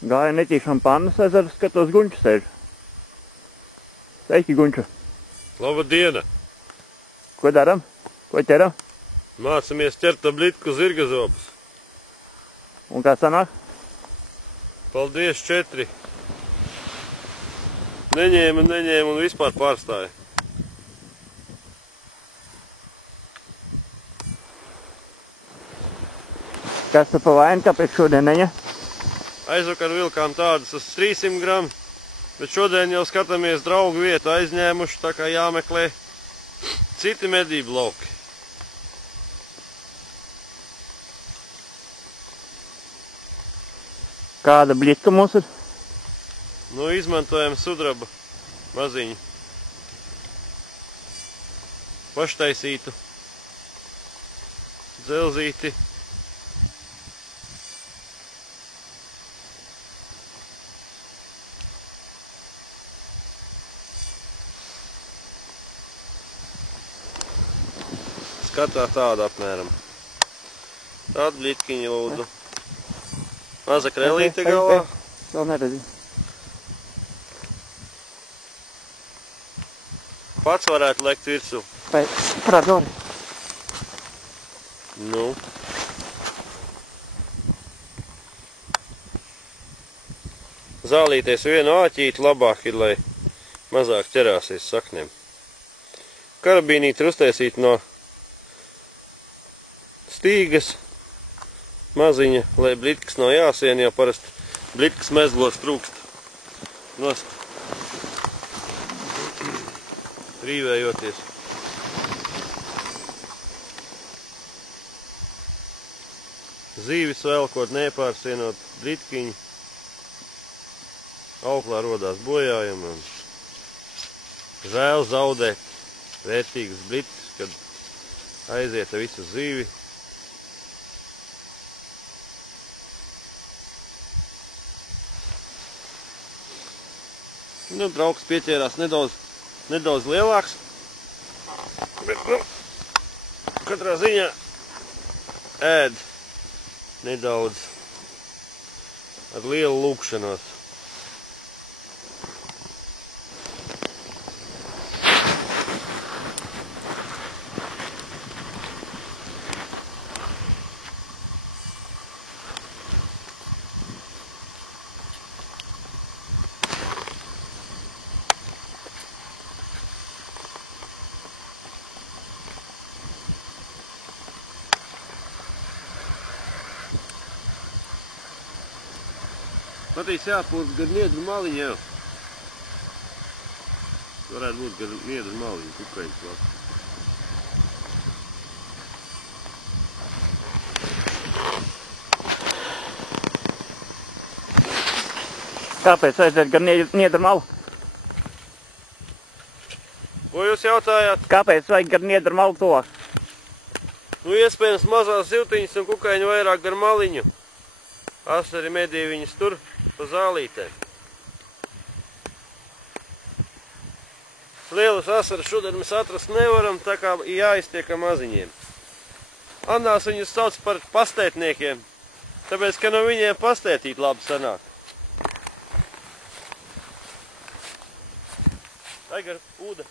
Gāja netīšām Pannas ezeru, skatos, Guņču sēž. Sveiki, Guņču. Labadiena! Ko daram? Ko ķeram? Mācamies ķert blitku zirga zobus. Un kā sanāk? Paldies, 4. Neņēma un vispār pārstāja. Kas tu pa vainu, kāpēc šodien neņa? Aizvakar vilkām tādas uz 300 gramu, bet šodien jau skatāmies draugu vietu aizņēmuši, tā kā jāmeklē citi medību lauki. Kāda blitka mums ir? Nu, izmantojam sudraba maziņu. Paštaisītu. Dzelzīti. Skatā tāda apmēram. Tāda blitkiņa lūdzu. Maza krelīte galvā. Vēl neredzi. Pats varētu lekt virsū. Vai pradori? Nu. Zālīties vienu āķīti labāk ir, lai mazāk ķerāsies saknēm. Karabīnīti ir uztaisīti no stīgas maziņa, lai blitkas nav jāsien, jo parasti blitkas mezglos trūkst nost. Rīvējoties. Zīvis velkot, nepārsienot blitkiņu. Auklā rodās bojājumi un žēl zaudēt vērtīgas blitas, kad aiziet visu zīvi. Nu, draugs pieķērās nedaudz lielāks, bet, nu, katrā ziņā ēd nedaudz ar lielu lūkšanos. Patīs jāpūst gar niedru maliņu jau. Varētu būt gar niedru maliņu, kukaiņas lasu. Kāpēc aiziet gar niedru malu? Ko jūs jautājāt? Kāpēc vajag gar niedru malu tuvāk? Nu, iespējams mazās zivtiņas un kukaiņu vairāk gar maliņu. Asari medī viņas tur pa zālītēm. Lielas asaras šodien mēs atrast nevaram, tā kā jāiztiek ar maziņiem. Annās viņus sauc par pastētniekiem, tāpēc, ka no viņiem pastētīt labi sanāk. Aigar ūda.